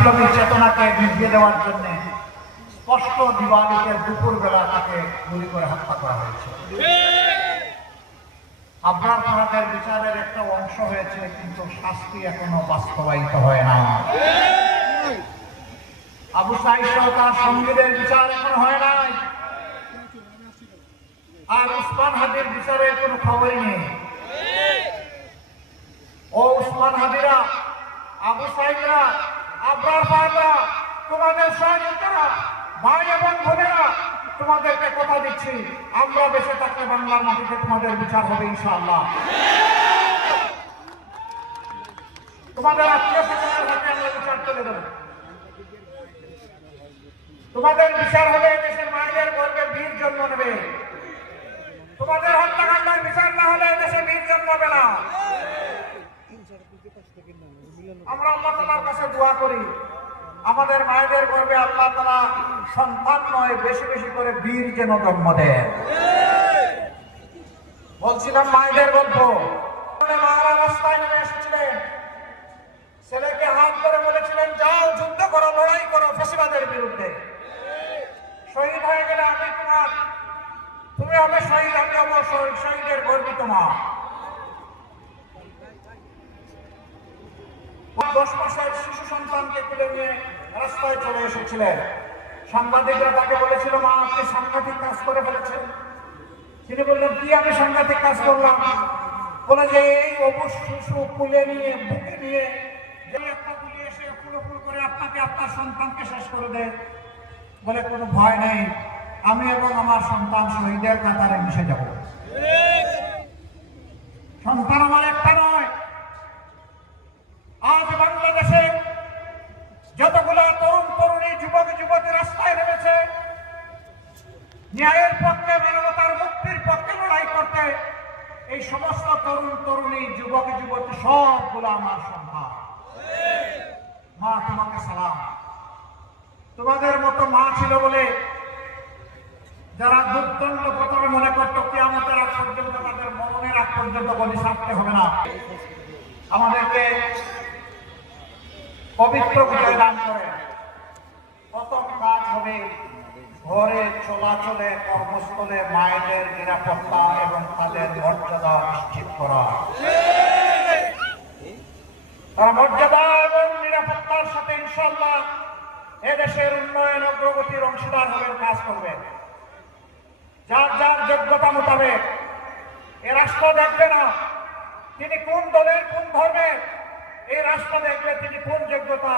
বিপ্লবী চেতনাকে ভিজিয়ে দেওয়ার জন্য স্পষ্ট দিওয়ালিতে দুপুরবেলা তাকে গুলি করে হত্যা করা হয়েছে। আপনার আপনাদের বিচারের একটা অংশ হয়েছে, কিন্তু শাস্তি এখনো বাস্তবায়িত হয় না। আবু সাঈদ সহ তার সঙ্গীদের বিচার এখনো হয় নাই, আর উসমান হাদির বিচারের কোনো খবরই নেই। ও উসমান হাদিরা, আবু সাঈদরা, আবরার ভাইরা, তোমাদের সহযোগিতারা, ভাই এবং বোনেরা, তোমাদেরকে কথা দিচ্ছি, আমরা বেঁচে থাকলে বাংলার মাটিতে তোমাদের বিচার হবে ইনশাআল্লাহ। তোমাদের আত্মীয় স্বজনের হাতে আমরা বিচার তুলে দেব। তোমাদের বিচার হবে দেশের মায়েদের গর্ভে বীর জন্ম নেবে। তোমাদের হত্যাকাণ্ডের বিচার না হলে দেশে বীর জন্মাবে না। আমরা আল্লাহ তাআলার কাছে দোয়া করি, আমাদের মায়েদের গর্ভে আল্লাহ তাআলা সন্তান নয়, বেশি বেশি করে বীর যেন জন্ম দেন। বলছিলাম মায়েদের গল্প, মারা রাস্তায় নেমে এসেছিলেন, ছেলেকে হাত ধরে বলেছিলেন, যাও যুদ্ধ করো, লড়াই করো ফ্যাসিবাদের বিরুদ্ধে। শহীদ হয়ে গেলে আমি তোমার, তুমি হবে শহীদ, আমি হব শহীদের গর্বিত মা। 10 মাসের শিশু সন্তানকে তুলে নিয়ে রাস্তায় চলে এসেছিলেন। সাংবাদিকরা তাকে বলেছিল, মা আপনি সাংঘাতিক কাজ করে ফেলেছেন। তিনি বললেন, কি আমি সাংঘাতিক কাজ করলাম? বলে যে এই অবুজ শিশু কুলে নিয়ে, বুকে নিয়ে একটা গুলি এসে ফুল করে আপনাকে, আপনার সন্তানকে শেষ করে দেয়। বলে কোনো ভয় নেই, আমি এবং আমার সন্তান শহীদের কাতারে মিশে যাব। সন্তান আমার একটা নয়। আজ বাংলাদেশে যতগুলো তরুণ তরুণী, যুবক যুবতী রাস্তায় নেমেছে ন্যায়ের পক্ষে, মানবতার মুক্তির পক্ষে লড়াই করতে, এই সমস্ত তরুণ তরুণী, যুবক যুবতী সবগুলো আমার সন্তান। মা তোমাকে সালাম। তোমাদের মতো মা ছিল বলে যারা দুর্দণ্ড প্রথমে মনে করতো কিয়ামতের আগ পর্যন্ত, তাদের মরণের আগ পর্যন্ত বলি ছাড়তে হবে না, আমাদেরকে পবিত্র বিজয় দান করে। প্রথম কাজ হবে ঘরে চলাচলে, কর্মস্থলে মায়েদের নিরাপত্তা এবং তাদের মর্যাদা নিশ্চিত করা। তার মর্যাদা এবং নিরাপত্তার সাথে ইনশাআল্লাহ এদেশের উন্নয়ন অগ্রগতির অংশীদার হবেন, কাজ করবেন। যার যার যোগ্যতা মোতাবেক। এ রাষ্ট্র দেখবে না তিনি কোন দলের, কোন ধর্মের, এই রাষ্ট্র দেখবে তিনি কোন যোগ্যতা